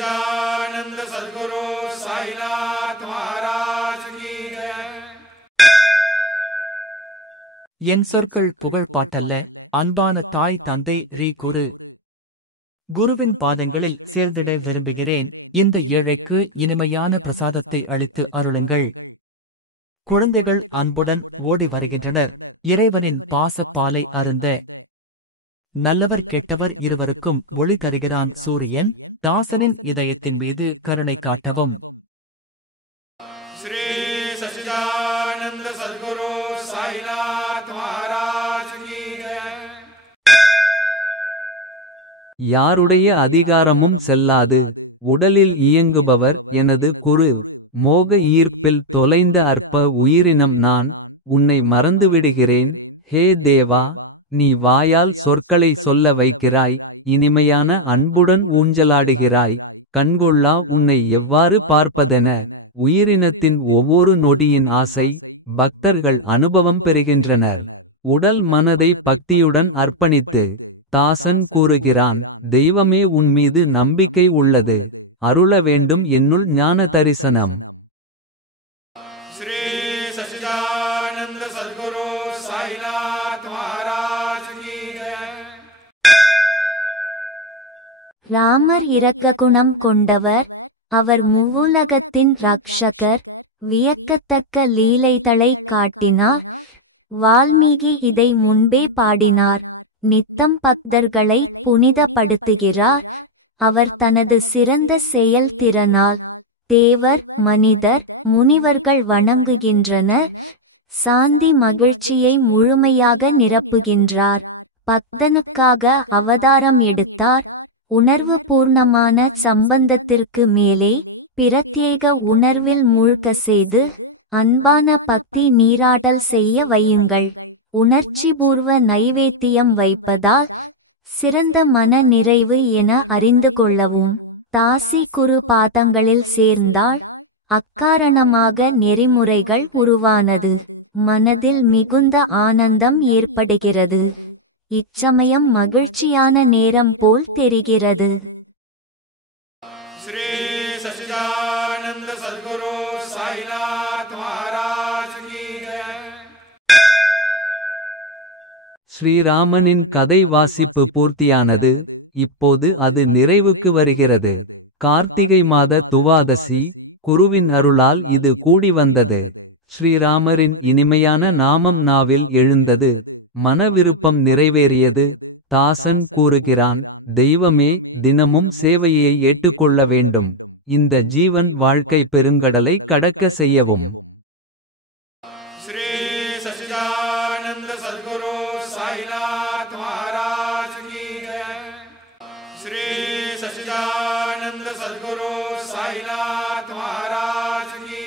सच्चिदानंद सद्गुरु साईनाथ महाराज की जय। என் சொற்கள் புகழ் பாட்டல்ல, அன்பான தாய் தந்தை ரீ குரு. குருவின் பாதங்களில் சேர்ந்திட விரும்புகிறேன். இந்த ஏழைக்கு இனிமையான பிரசாதத்தை அளித்து அருளுங்கள். குழந்தைகள் அன்புடன் ஓடி வருகின்றனர், இறைவனின் பாசப்பாலை அருந்த. நல்லவர் கெட்டவர் இருவருக்கும் ஒளி தருகிறான் சூரியன். தாசனின் இதயத்தின் மீது கருணை காட்டவும். श्री सच्चिदानंद सद्गुरु साईनाथ महाराज की जय। யாருடைய அதிகாரமும் செல்லாது உடலில் இயங்குபவர் எனது குரு. மோக ஈர்ப்பில் தொலைந்த அற்ப உயிரினம் நான். உன்னை மறந்துவிடுகிறேன் ஹே தேவா. நீ வாயால் சொற்களை சொல்ல வைக்கிறாய், இனிமையான அன்புடன் ஊஞ்சலாடுகிறாய். கண்கொள்ளா உன்னை எவ்வாறு பார்ப்பதென உயிரினத்தின் ஒவ்வொரு நொடியின் ஆசை. பக்தர்கள் அனுபவம் பெறுகின்றனர். உடல் மனதை பக்தியுடன் அர்ப்பணித்து தாசன் கூறுகிறான், தெய்வமே உன்மீது நம்பிக்கை உள்ளது, அருள வேண்டும் என்னுள் ஞான தரிசனம். श्री सच्चिदानंद सद्गुरु साईनाथ महाराज की जय। ராமர் இரக்க குணம் கொண்டவர், அவர் மூவுலகத்தின் ரக்ஷகர். வியக்கத்தக்க லீலைகளை காட்டினார், வால்மீகி இதை முன்பே பாடினார். நித்தம் பக்தர்களை புனிதப்படுத்துகிறார், அவர் தனது சிறந்த செயல் திறனால். தேவர் மனிதர் முனிவர்கள் வணங்குகின்றனர், சாந்தி மகிழ்ச்சியை முழுமையாக நிரப்புகின்றார். பக்தனுக்காக அவதாரம் எடுத்தார், உணர்வு பூர்ணமான சம்பந்தத்திற்கு மேலே பிரத்யேக உணர்வில் மூழ்க செய்து அன்பான பக்தி நீராடல் செய்ய வையுங்கள். உணர்ச்சிபூர்வ நைவேத்தியம் வைப்பதால் சிறந்த மன நிறைவு என அறிந்து கொள்ளவும். தாசி குரு பாதங்களில் சேர்ந்தாள், அக்காரணமாக நெறிமுறைகள் உருவானது. மனதில் மிகுந்த ஆனந்தம் ஏற்படுகிறது, இச்சமயம் மகிழ்ச்சியான நேரம் போல் தெரிகிறது. श्री सच्चिदानंद सद्गुरु साईनाथ महाराज की जय। ஸ்ரீராமனின் கதை வாசிப்பு பூர்த்தியானது. இப்போது அது நிறைவுக்கு வருகிறது. கார்த்திகை மாத துவாதசி, குருவின் அருளால் இது கூடி வந்தது. ஸ்ரீராமரின் இனிமையான நாமம் நாவில் எழுந்தது, மனவிருப்பம் நிறைவேறியது. தாசன் கூறுகிறான், தெய்வமே தினமும் சேவையை ஏற்றுக்கொள்ள வேண்டும், இந்த ஜீவன் வாழ்க்கை பெருங்கடலை கடக்க செய்யவும். श्री सच्चिदानंद सद्गुरु साईनाथ महाराज की जय। श्री सच्चिदानंद सद्गुरु साईनाथ महाराज की